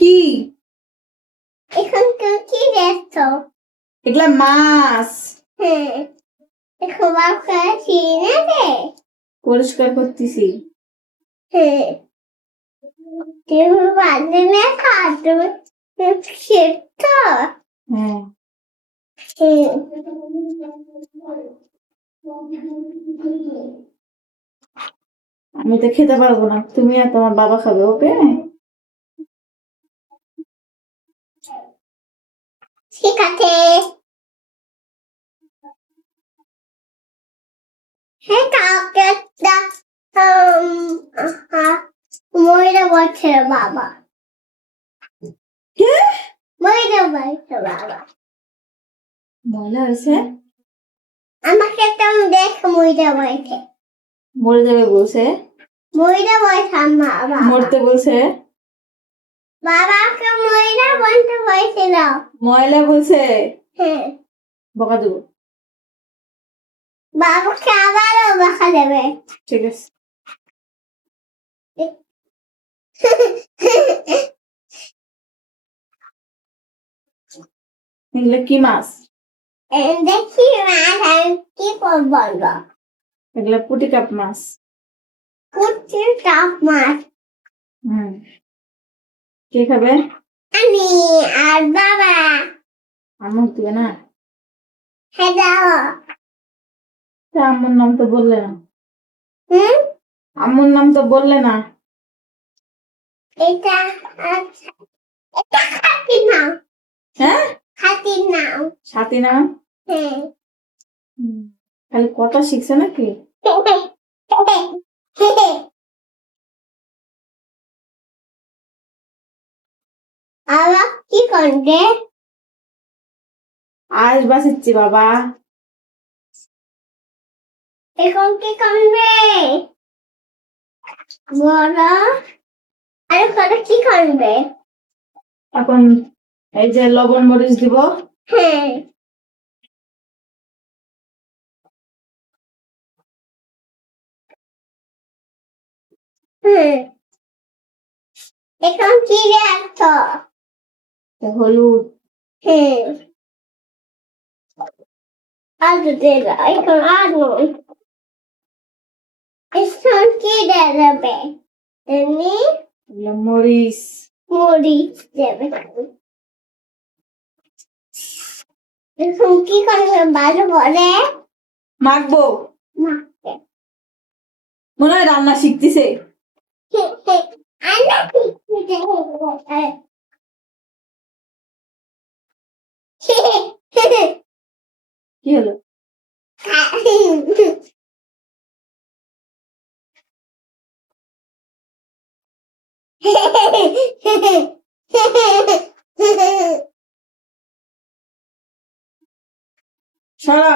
কি এখন কি দেখছো? এগুলা মাছ হ্যাঁ, এখন বাবা চিনেছে। পরিষ্কার করতেছি। হ্যাঁ, তুমি বাজে না খাদ্য খেত। হ্যাঁ, আমি তো খেতে পারবো না, তুমি আর তোমার বাবা খাবে। ওকে, ঠিক আছে। হ্যাঁ, কাউকে ময়রা বলছে বাবা। কে ময়রা বলছে বাবা। ময়লা হয়েছে? আমাকে তুমি দেখ ময়রা বলছে। মরে যাবে বলছে? ময়রা বলছে আমার বাবা। মরতে বলছে? বাবাকে ময়রা বলতে বলছিল। ময়লা বলছে? হ্যাঁ, বকা দেবো। বাবাকে আবারও বকা দেবে। ঠিক আছে। এগুলো কি মাছ? দেখি মাছ আমি কি বলবো। এগুলা পুঁটি কাপ মাছ। পুঁটি কাপ মাছ। কে খাবে? আমি আর বাবা। আমার দিবে না? হ্যাঁ, দাও। আম্মুর নাম তো বললে না। হুম, আম্মুর নাম তো বললে না। এটা আচ্ছা, এটা খাতির নাও। হ্যাঁ, খাতির নাও। সাথী নাম? হ্যাঁ। খালি কথা শিখছে নাকি? আবার কি করবে? আজ বাসিচ্ছি বাবা। এখন কি করবে? বড় আর করে কি করবে? এখন এই যে লবণ মরিচ দিব। হ্যাঁ, হ্যাঁ। এখন কি রাখছো? হলুদ। হ্যাঁ, আলু দেবে। এখন আলু। এখন কি দেবে? এমনি মরিচ। মরিচ দেবে। এখন কি করবে ভালো করে? মাখবো। মাখবে। মনে হয় রান্না শিখতেছে। আন্না কি হলো? সরা।